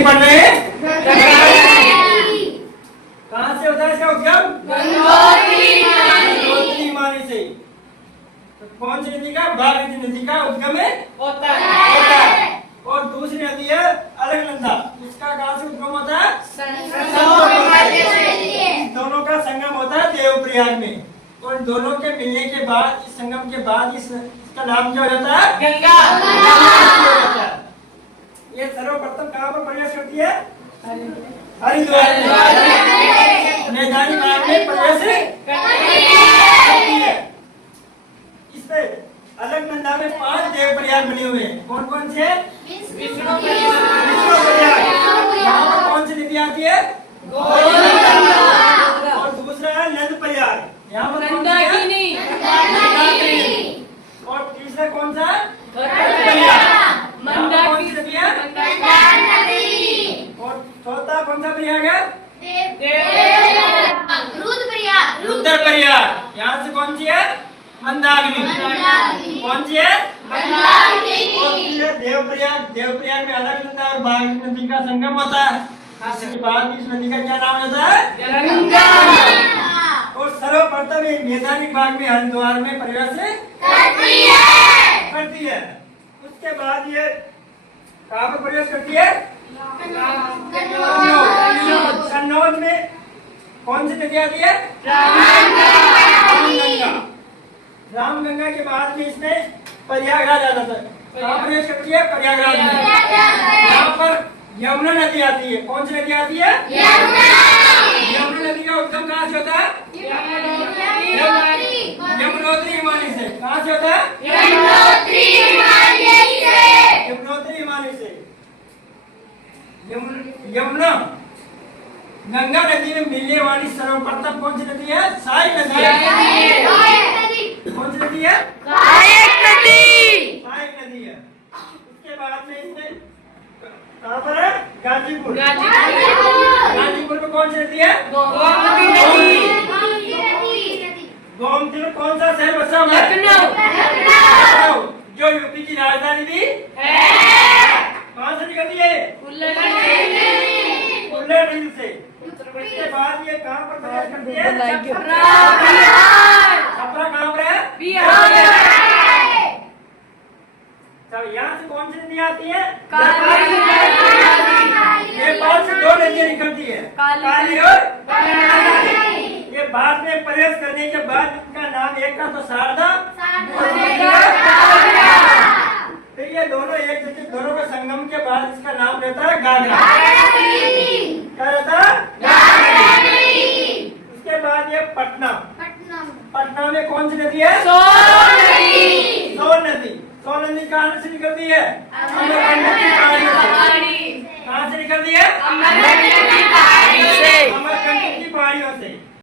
नदी पढ़ रहे हैं? कहाँ से होता है इसका उद्गम? गंगोत्री हिमालय से। तो कौन सी नदी का? भागीरथी नदी का उद्गम होता है। और दूसरी नदी है अलकनंदा, इसका कहाँ से उद्गम होता है? दोनों का संगम होता है देवप्रयाग में। और दोनों के मिलने के बाद, इस संगम के बाद इसका नाम क्या हो जाता है? गंगा। ये सर्वप्रथम कहाँ पर प्रवेश करती है? हरिद्वार में। मैदानी मार्ग में प्रवेश करती है। इसमें अलकनंदा में 5 देवप्रयाग बने हुए हैं। कौन कौन से? विष्णु प्रयाग। यहाँ पर कौन सी नदी आती है? और दूसरा है नंद प्रयाग। यहाँ पर कौन सी है? और तीसरा कौन सा? और चौथा कौन सा प्रयाग है? रुद्रप्रयाग। यहाँ से कौन सी है? मंदाकिनी। कौन सी है? और देवप्रयाग। देवप्रयाग में अलकनंदा और भागीरथी नदी का संगम होता है। इसके बाद इस नदी का क्या नाम होता है? गंगा। और सर्वप्रथम मैदानी भाग में हरिद्वार में प्रवेश करती है। उसके बाद ये कहाँ पर प्रवेश करती है? कन्नौज में कौन सी नदी आती है? रामगंगा। रामगंगा के बाद में इसमें प्रयागराज आ जाता है। कहाँ प्रवेश करती है? प्रयागराज में। यहाँ पर यमुना नदी आती है। कौन सी नदी आती है? यमुना नदी का उद्गम कहाँ से होता है? यमुनोत्री हिमालय से। कहाँ से होता है? यमुनोत्री हिमालय से। यमुना गंगा नदी में मिलने वाली सर्वप्रथम कौन सी नदी है? सहायक नदी है। कौन सी नदी है? सहायक नदी है। उसके बाद में इसमें कहाँ पर है? गाजीपुर। गाजीपुर में कौन सी नदी है? गोमती नदी। गोमती में कौन सा शहर बसा हुआ है? लखनऊ, जो यूपी की राजधानी भी है। कहाँ से निकलती है? उल्लेखनीय से। उसके बाद ये कहाँ पर प्रवेश करती है? छपरा कहाँ पर है? बिहार। यहाँ से कौन सी नदी आती है? नेपाल से 2 नदियाँ निकलती है, काली और ये बाद में प्रवेश करने के बाद इनका नाम एक का तो शारदा, फिर ये दोनों एक जगह, दोनों के संगम के बाद इसका नाम रहता है घाघरा। क्या रहता है? उसके बाद ये पटना। पटना में कौन सी नदी है? सोन नदी।